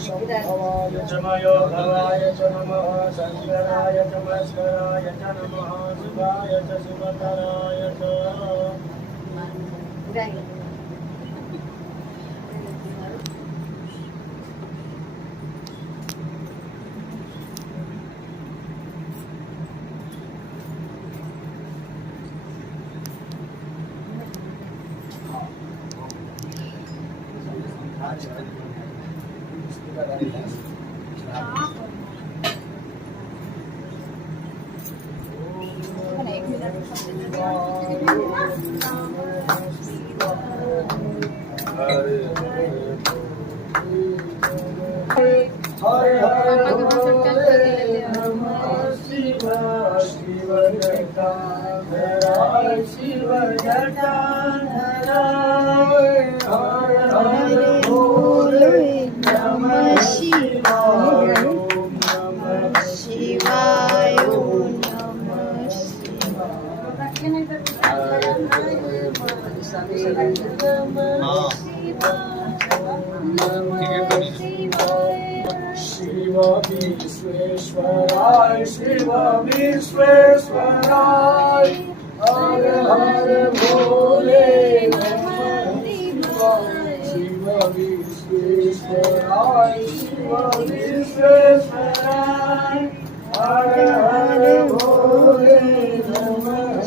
शम्भवाय भवाय च नमः शंकराय च मस्कराय च नमः शिवाय च शिवतराय च विश्वेश्वराय शिव विश्वेश्वराय हर हर भोले शिव विश्वेश्वराय शिव विश्वेश्वराय हर हर भोले नमः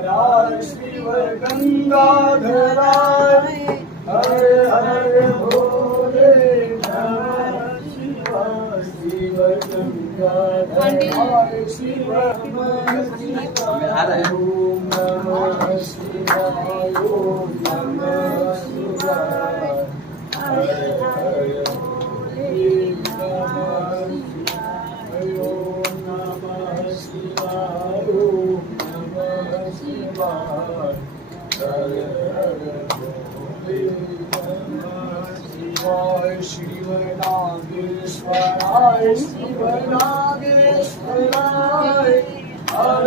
शिवाय शिव गंगाधराय हर हर भोले नमः शिवाय शिव गंगाधराय शिव नमः शिवाय ओम नमः शिवाय ओम नमः शिवाय हर हर भोले नमः शिवाय ओम नमः शिवाय ओम नमः शिवाय हर हर भोले नमः शिवाय शिव नागेश्वराय शिव नागेश्वराय हर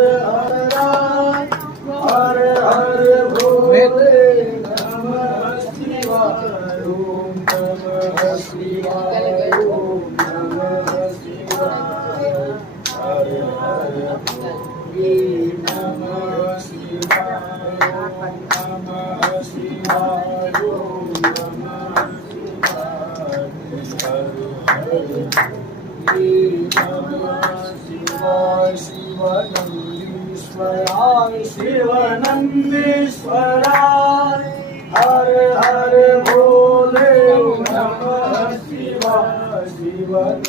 हर भोले नमः शिवाय ओम नमः शिवाय ओम नमः शिवाय हर हर भोले नमः शिवाय ओम नमः शिवाय ओम नमः शिवाय शिवाय शिवनंदीश्वराय हर हर भोले नमः शिवाय शिवनंदीश्वराय